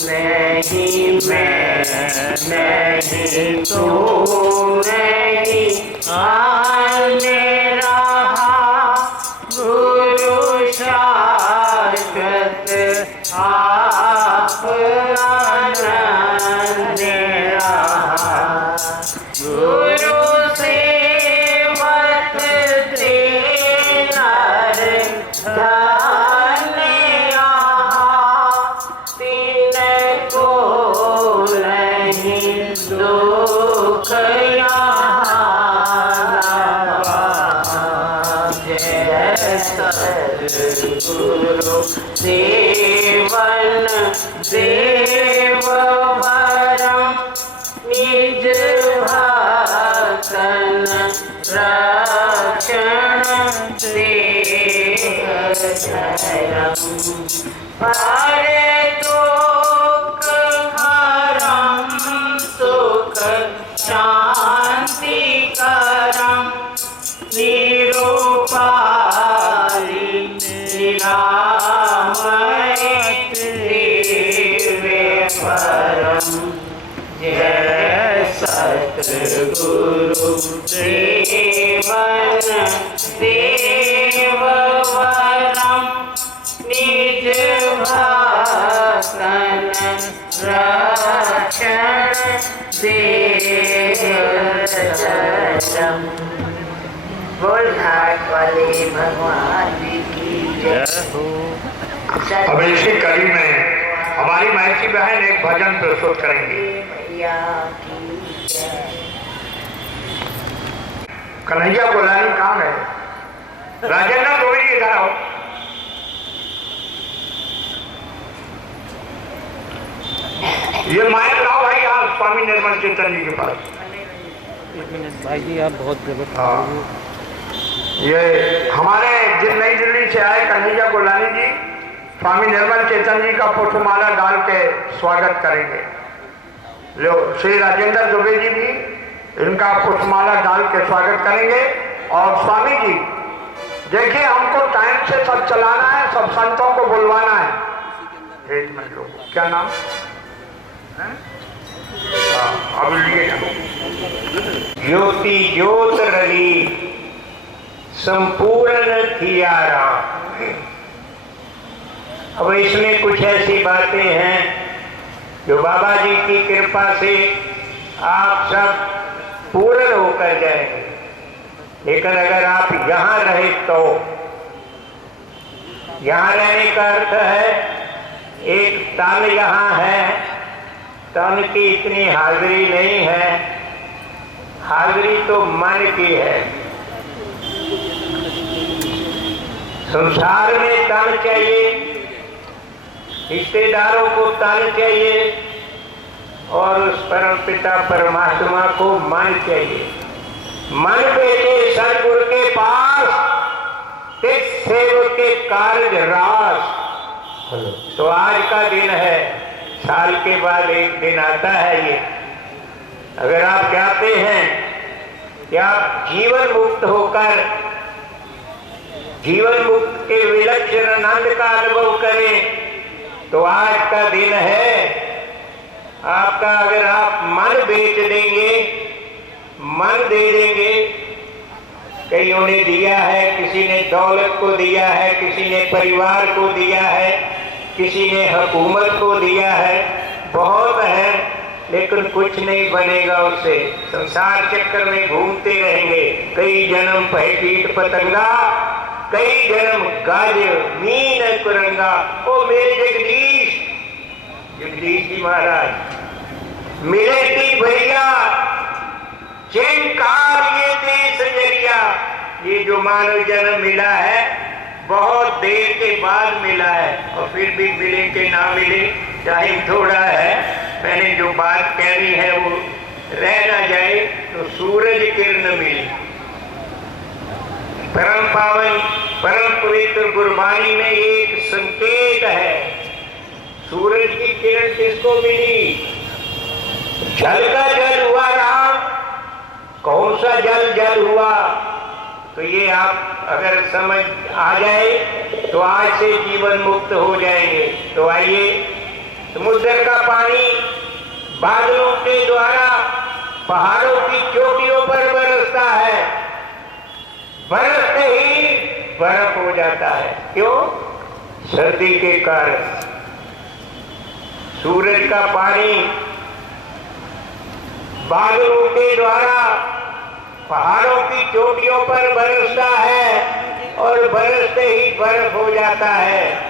नहीं मैं नहीं तू नहीं आने रहा गुरु शाश्वत आप आनंद रहा गुरु सेवक तेनर धन्य तीन को नहीं दुख सद्गुरु सेवन देव भरम निज भक्तन रक्षण देहरम हरे दुख हरम सुख शांति करम निरूपारी निरामय दिव्य परम जय सद्गुरु सेवन देव वरम निज भक्तन रक्षण देहरम बोल घाट वाले भगवान की जय हो। अब इसी कड़ी में हमारी महर्षि बहन एक भजन प्रस्तुत करेंगी। कन्हैया गोलानी कहाँ है? राजेंद्र गोविल इधर आओ। ये माइक लाओ भाई आप स्वामी निर्मल चिंतन जी के पास। एक मिनट भाई जी आप बहुत जरूरत। ये हमारे नई दिल्ली से आए कन्हैया गोलानी जी स्वामी निर्मल चेतन जी का पुष्पमाला डाल के स्वागत करेंगे। जो श्री राजेंद्र दुबे जी भी इनका पुष्पमाला डाल के स्वागत करेंगे। और स्वामी जी देखिए हमको टाइम से सब चलाना है, सब संतों को बुलवाना है। एक मिनट लोग क्या नाम है? अब लिए ज्योति ज्योत रली संपूर्ण किया राम। अब इसमें कुछ ऐसी बातें हैं जो बाबा जी की कृपा से आप सब पूर्ण होकर जाएंगे। लेकिन अगर आप यहाँ रहे तो यहाँ रहने का अर्थ है एक तन यहाँ है, तन की इतनी हाजिरी नहीं है, हाजिरी तो मन की है। संसार में तन चाहिए, रिश्तेदारों को तन चाहिए और उस परम पिता परमात्मा को मन चाहिए। मन बेटे सतगुरु के पास तिस सेवक के कार्य रास। तो आज का दिन है, साल के बाद एक दिन आता है ये। अगर आप चाहते हैं कि आप जीवन मुक्त होकर जीवन मुक्त के विलक्षण आनंद का अनुभव करें तो आज का दिन है आपका। अगर आप मन बेच देंगे, मन दे देंगे, कईयों ने दिया है, किसी ने दौलत को दिया है, किसी ने परिवार को दिया है, किसी ने हुकूमत को दिया है, बहुत है, लेकिन कुछ नहीं बनेगा उससे। संसार चक्कर में घूमते रहेंगे। कई जन्म पहे कीट पतंगा, कई जन्म गाज मीन कुरंगा। ओ मेरे जगदीश, जगदीश जी महाराज मिले की भैया चिंकार ये देश जरिया। ये जो मानव जन्म मिला है बहुत देर के बाद मिला है, और फिर भी मिले के ना मिले टाइम थोड़ा है। मैंने जो बात कहनी है वो रह ना जाए तो सूरज किरण मिली। परम पावन परम पवित्र गुरबाणी में एक संकेत है। सूरज की किरण किसको मिली? जल का जल हुआ राम। कौन सा जल जल हुआ? तो ये आप अगर समझ आ जाए तो आज से जीवन मुक्त हो जाएंगे। तो आइए समुद्र का पानी बादलों के द्वारा पहाड़ों की चोटियों पर बरसता है, बरसते ही बर्फ हो जाता है। क्यों? सर्दी के कारण। सूरज का पानी बादलों के द्वारा पहाड़ों की चोटियों पर बरसता है और बरसते ही बर्फ हो जाता है।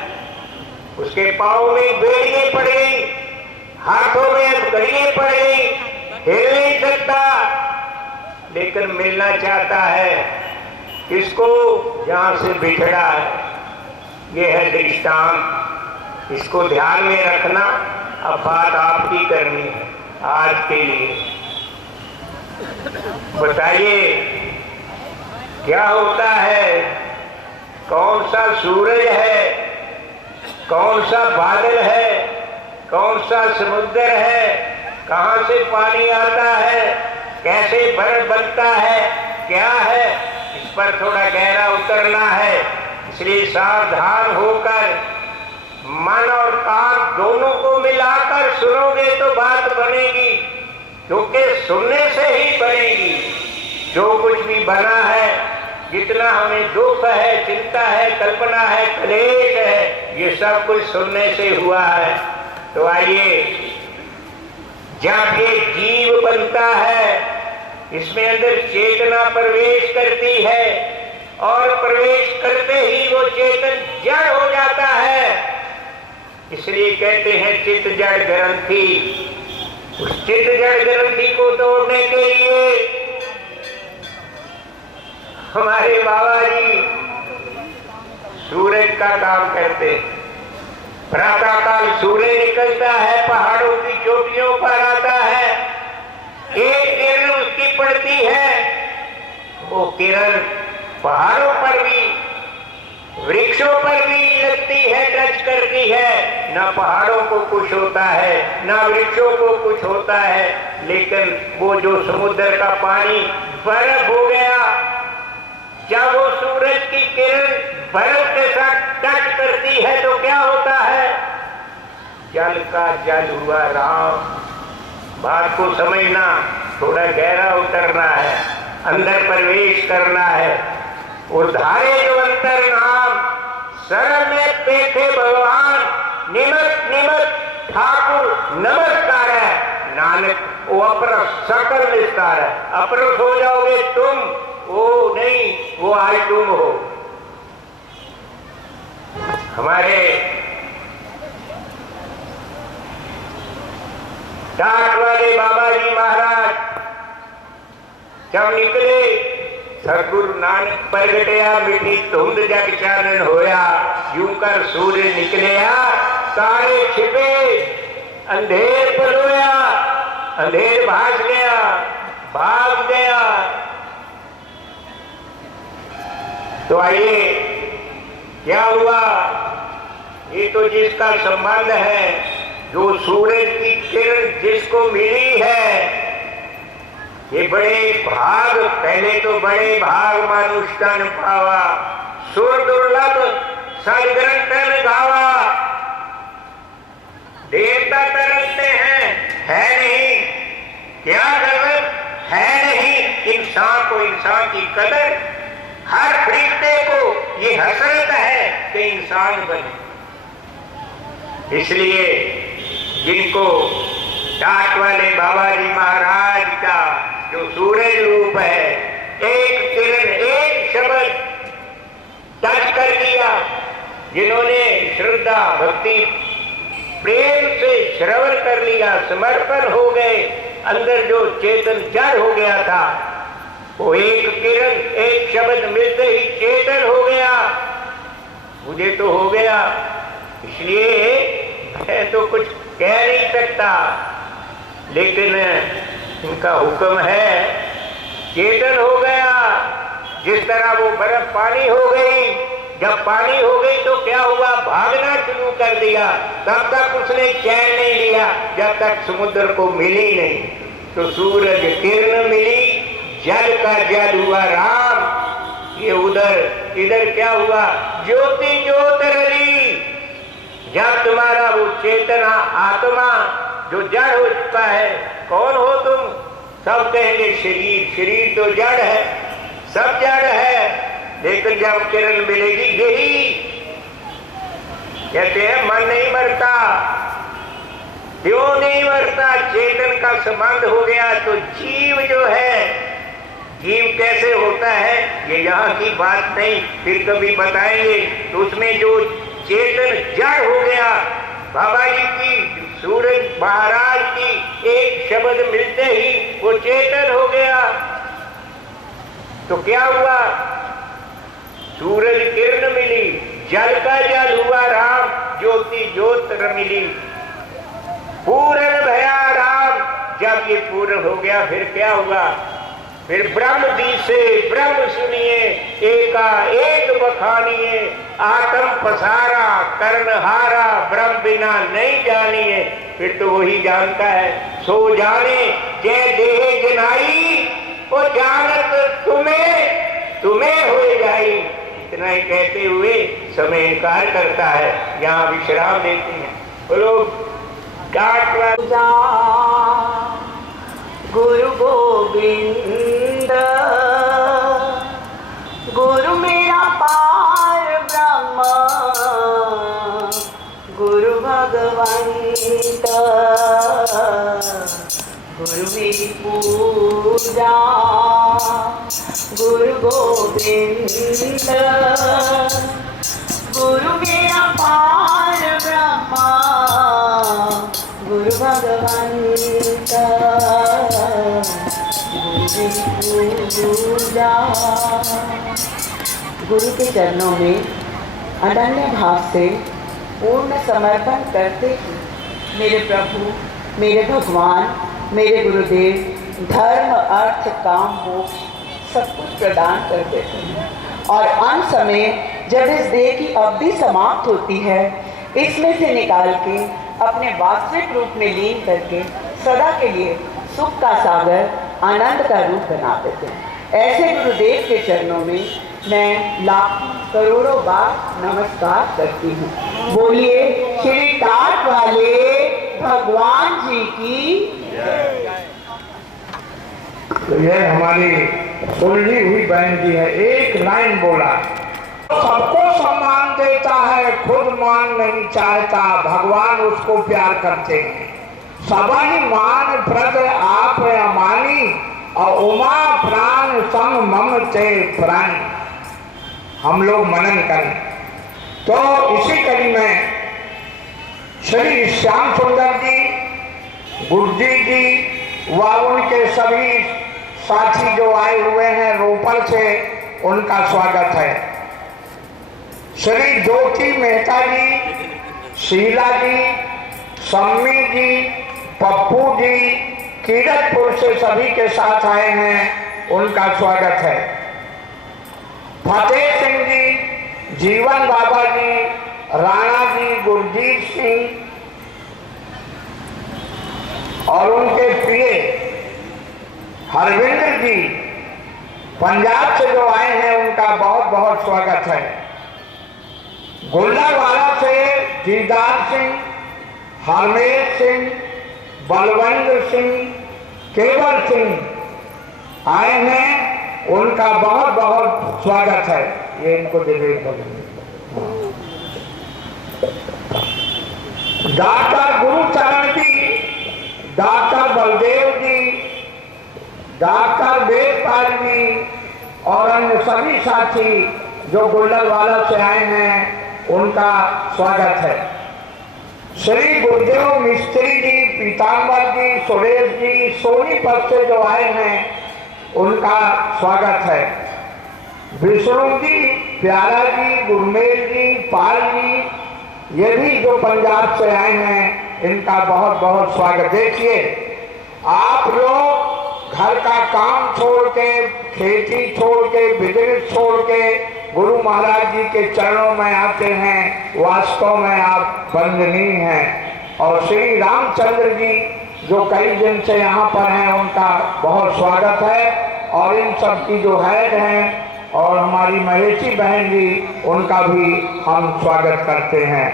उसके पांव में बेड़ियां पड़ गई, हाथों में हथकड़ियां पड़ गई, हिल नहीं सकता, लेकिन मिलना चाहता है किसको? जहां से बिछड़ा है। यह है दृष्टांत, इसको ध्यान में रखना। अब बात आपकी करनी है आज के लिए। बताइए क्या होता है? कौन सा सूरज है, कौन सा बादल है, कौन सा समुद्र है, कहां से पानी आता है, कैसे बर्फ बनता है, क्या है? इस पर थोड़ा गहरा उतरना है। इसलिए सावधान होकर मन और कान दोनों को मिलाकर सुनोगे तो बात बनेगी, क्योंकि सुनने से ही बनेगी। जो कुछ भी बना है, जितना हमें दुख है, चिंता है, कल्पना है, क्लेश है, ये सब कुछ सुनने से हुआ है। तो आइए, जब ये जीव बनता है, इसमें अंदर चेतना प्रवेश करती है और प्रवेश करते ही वो चेतन जड़ हो जाता है। इसलिए कहते हैं चित्त जड़ ग्रंथि। उस चित्त जड़ ग्रंथि को तोड़ने के लिए हमारे बाबा जी सूरज का काम करते। प्रातः काल सूरज निकलता है, पहाड़ों की चोटियों पर आता है, एक किरण उसकी पड़ती है, वो किरण पहाड़ों पर भी, वृक्षों पर भी लगती है, टच करती है। ना पहाड़ों को कुछ होता है, ना वृक्षों को कुछ होता है, लेकिन वो जो समुद्र का पानी बर्फ हो गया, जब वो सूरज की किरण बर्फ के साथ टच करती है तो क्या होता है? जल का जल हुआ राम। बात को समझना, थोड़ा गहरा उतरना है, अंदर प्रवेश करना है। उधारे जो अंतर नाम शरण में पेखे भगवान, निमत निमत ठाकुर नमस्कार है। नानक वो अपरस सकल विस्तार है। अपरस हो जाओगे तुम, वो नहीं, वो आज तुम हो। हमारे डाक वाले बाबा जी महाराज जब निकले, सतगुरु नानक प्रगटया मिठी धुंध जग चानन होया। यूं कर सूर्य निकलिया, तारे छिपे, अंधेर पलोया, अंधेर भाग गया, भाग गया। तो आइए, क्या हुआ? ये तो जिसका संबंध है, जो सूरज की किरण जिसको मिली है, ये बड़े भाग, पहले तो बड़े भाग मनुष्य तन पावा, सुर दुर्लभ सदग्रंथन गावा। देवता तरसते हैं, है नहीं, क्या गलत है नहीं। इंसान को इंसान की कदर, हर फरिश्ते को ये हसरत है कि इंसान बने। इसलिए जिनको डाक वाले बाबा जी महाराज का जो सूरज रूप है, एक किरण, एक शब्द टच कर दिया, जिन्होंने श्रद्धा भक्ति प्रेम से श्रवण कर लिया, समर्पण हो गए, अंदर जो चेतन जड़ हो गया था, वो एक किरण, एक शब्द मिलते ही चेतन हो गया। मुझे तो हो गया, इसलिए मैं तो कुछ कह नहीं सकता, लेकिन इनका हुक्म है, चेतन हो गया। जिस तरह वो बर्फ पानी हो गई, जब पानी हो गई तो क्या हुआ? भागना शुरू कर दिया। तब तक उसने चैन नहीं लिया जब तक समुद्र को मिली नहीं। तो सूरज किरण मिली, जल का जल हुआ राम। ये उधर, इधर क्या हुआ? ज्योति ज्योत रली, जब तुम्हारा वो चेतना आत्मा जो जड़ हो चुका है, कौन हो तुम? सब कहेंगे शरीर, शरीर तो जड़ है, सब जड़ है, लेकिन जब किरण मिलेगी यही कहते हैं मन नहीं मरता। क्यों नहीं मरता? चेतन का संबंध हो गया तो जीव जो है, जीव कैसे होता है ये यहाँ की बात नहीं, फिर कभी बताएंगे। तो उसमें जो चेतन जड़ हो गया, बाबा जी की, सूरज महाराज की एक शब्द मिलते ही वो चेतन हो गया। तो क्या हुआ? सूरज किरण मिली, जल का जल हुआ राम, ज्योति ज्योत मिली, पूर्ण भया राम। जब ये पूर्ण हो गया फिर क्या हुआ? फिर ब्रह्म दिसे ब्रह्म सुनिए, एका एक बखानिए, आत्म पसारा कर्णहारा, ब्रह्म बिना नहीं जानिए। फिर तो वही जानता है, सो जाने जय देह जनाई, वो जानत तुम्हें तुम्हें हो जाई। इतना ही कहते हुए समय इनकार करता है, यहाँ विश्राम देते हैं। बोलो गुरु गोविंद गुरु मेरा पार ब्रह्म, गुरु भगवंत गुरु मेरी पूजा, गुरु गोविंद गुरु मेरा पार ब्रह्म, गुरु भगवंत गुरु पूजा। गुरु के चरणों में अनन्य भाव से पूर्ण समर्पण करते ही मेरे प्रभु, मेरे भगवान, मेरे गुरुदेव धर्म अर्थ काम मोक्ष सब कुछ प्रदान कर देते हैं। और अंत समय जब इस देह की अवधि समाप्त होती है, इसमें से निकाल के अपने वास्तविक रूप में लीन करके सदा के लिए सुख का सागर, आनंद का रूप बना देते हैं। ऐसे गुरुदेव के चरणों में मैं लाखों करोड़ों बार नमस्कार करती हूँ। बोलिए श्री टाट वाले भगवान जी की। तो ये हमारी सुलझी हुई बहन जी है, एक लाइन बोला, सबको सम्मान देता है, खुद मान नहीं चाहता, भगवान उसको प्यार करते हैं। सबहि मान प्रद आप अमानी, और उमा प्राण संग मम ते प्राणी। हम लोग मनन करें तो इसी कड़ी में श्री श्याम सुंदर जी, गुरुजी जी व उनके सभी साथी जो आए हुए हैं रोपड़ से, उनका स्वागत है। श्री ज्योति मेहता जी, शीला जी, सम्मी जी, पप्पू जी कीरतपुर से सभी के साथ आए हैं, उनका स्वागत है। फतेह सिंह जी, जीवन बाबा जी, राणा जी, गुरजीत सिंह और उनके प्रिय हरविंदर जी पंजाब से जो आए हैं, उनका बहुत बहुत स्वागत है। गुल्लरवाला से दीदार सिंह, हरमेश सिंह, बलवंत सिंह, केवल सिंह आए हैं, उनका बहुत बहुत स्वागत है। ये इनको दे डॉक्टर गुरुचरण जी, डॉक्टर बलदेव जी, डॉक्टर वेदपाल जी और अन्य सभी साथी जो गुल्लरवाला से आए हैं, उनका स्वागत है। श्री गुरुदेव मिस्त्री जी, पीताम्बर जी, सुरेश जी सोनीपत से जो आए हैं, उनका स्वागत है। विष्णु जी, प्यारा जी, गुरमेल जी, पाल जी, ये भी जो पंजाब से आए हैं, इनका बहुत बहुत स्वागत। देखिए, आप लोग घर का काम छोड़ के, खेती छोड़ के, बिजनेस छोड़ के गुरु महाराज जी के चरणों में आते हैं, वास्तव में आप वंदनीय हैं। और श्री रामचंद्र जी जो कई दिन से यहाँ पर हैं, उनका बहुत स्वागत है। और इन सब की जो हेड हैं और हमारी महेशी बहन जी, उनका भी हम स्वागत करते हैं।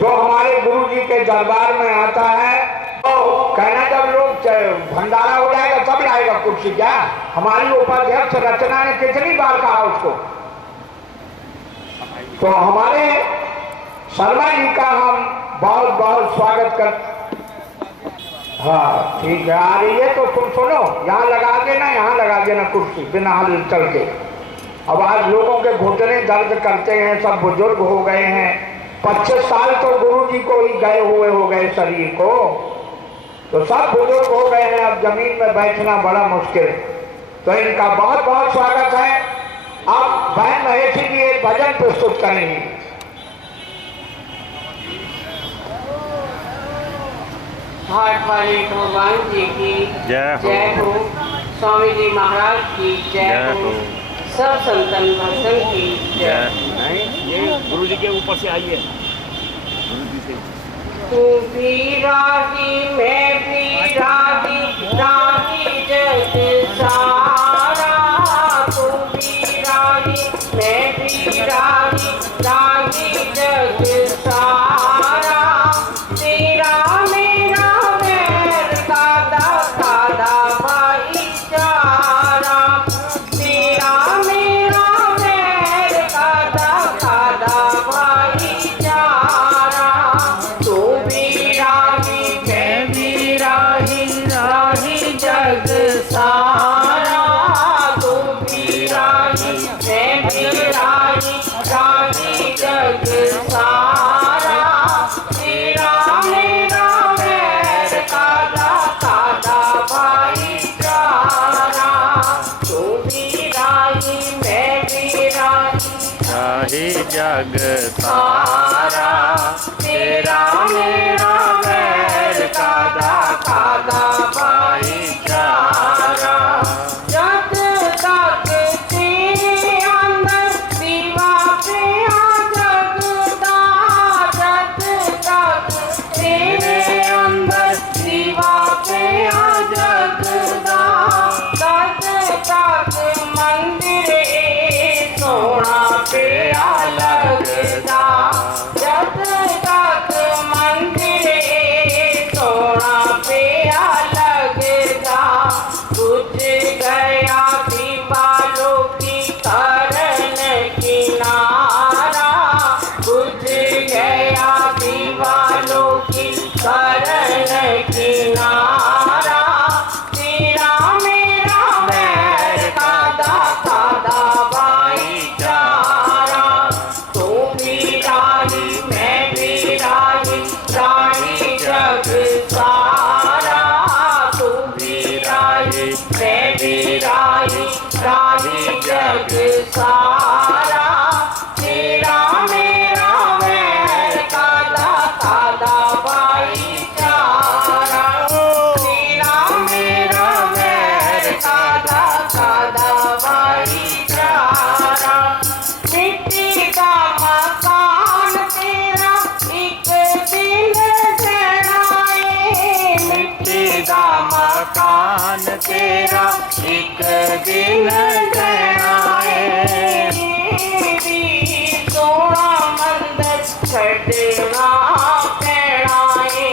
जो हमारे गुरु जी के दरबार में आता है तो कहना जब लोग भंडारा हो जाएगा तब लाएगा कुर्सी। क्या हमारी उपाध्यक्ष रचना ने कितनी बार कहा उसको। तो हमारे शर्मा जी का हम बहुत बहुत स्वागत कर। हाँ ठीक है, आ रही है तो तुम सुनो, यहाँ लगा देना, यहाँ लगा देना कुर्सी बिना हल चल के। अब आज लोगों के घुटने दर्द करते हैं, सब बुजुर्ग हो गए हैं, 25 साल तो गुरु जी को ही गए हुए हो गए शरीर को, तो सब बुजुर्ग हो गए हैं, अब जमीन में बैठना बड़ा मुश्किल। तो इनका बहुत बहुत स्वागत है। अब बहन महेशी जी एक भजन प्रस्तुत करेंगी। घाट वाले भगवान जी की जय हो, स्वामी जी महाराज की जय हो, सब संतन भक्तन की जय। ये गुरु जी के ऊपर से आई है। तू भी राही मैं भी राही, राही जग सारा। तू भी राही मैं भी राही, राही जग सारा। तेरा मेरा वैर कादा कादा भाईचारा। तेरा मेरा वैर कादा कादा भाईचारा। तू भी राही मैं भी राही, राही जग सारा। तू भी राही मैं भी राही, राही जग सारा। तेरा मेरा वैर कादा कादा भाईचारा। तू भी राही मैं भी राही, राही जग सारा। तेरा मेरा वैर कादा कादा भाईचारा। जब तक तेरे अंदर दीवा पे जगदा, जब तक तेरे अंदर दीवा पे जगदा, तब तक मंदिर सोना पे लगदा। जब तक मंदिर सोना पे लगदा, बुझ गया दीवालों की करण किनारा। बुझ गया दीवालों की करण किनारा। तेरा मेरा वैर कादा कादा भाईचारा। तू भी राही मैं भी राही, राही जग सारा। तू भी राही मैं भी राही, राही जग सारा। तेरा मेरा वैर कादा कादा भाईचारा। तेरा मेरा वैर कादा कादा भाईचारा। मिट्टी का मकान तेरा एक दिन जड़ाए। मिट्टी का मकान तेरा एक दिन जड़ाए। सोना मंदिर छड़ना पैणाए।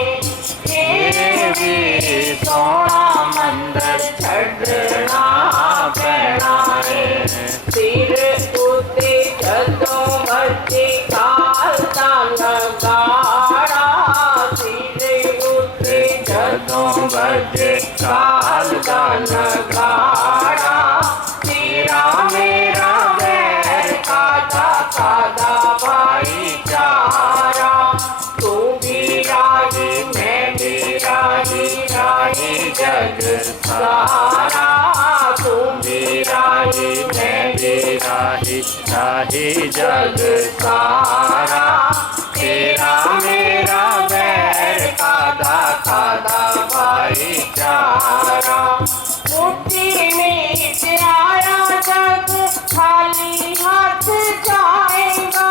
सोना मंदिर छड़ना पैणाए। सिर उते जदों मर्जी काल दा नगाड़ा। सिर उते जदों मर्जी काल दा नगाड़ा। तेरा मेरा वैर कादा कादा भाईचारा। तू भी राही मैं भी राही, राही जग सारा। तू भी राही मैं भी राही, राही जग सारा। तेरा मेरा वैर कादा कादा भाईचारा। मुट्ठी नीचे आया जग खाली हाथ जाएगा।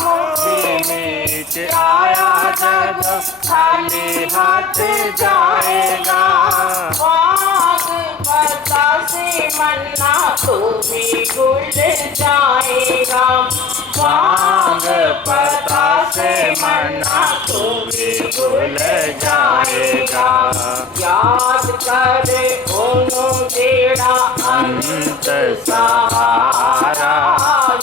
मुट्ठी नीचे आया जग खाली हाथ जाएगा। बाग बतासे मन्ना तो भी गुल जाएगा। बाग बतासे मन्ना ना तू भी भूल जाएगा। याद कर उन्हों तेरा अंत सहारा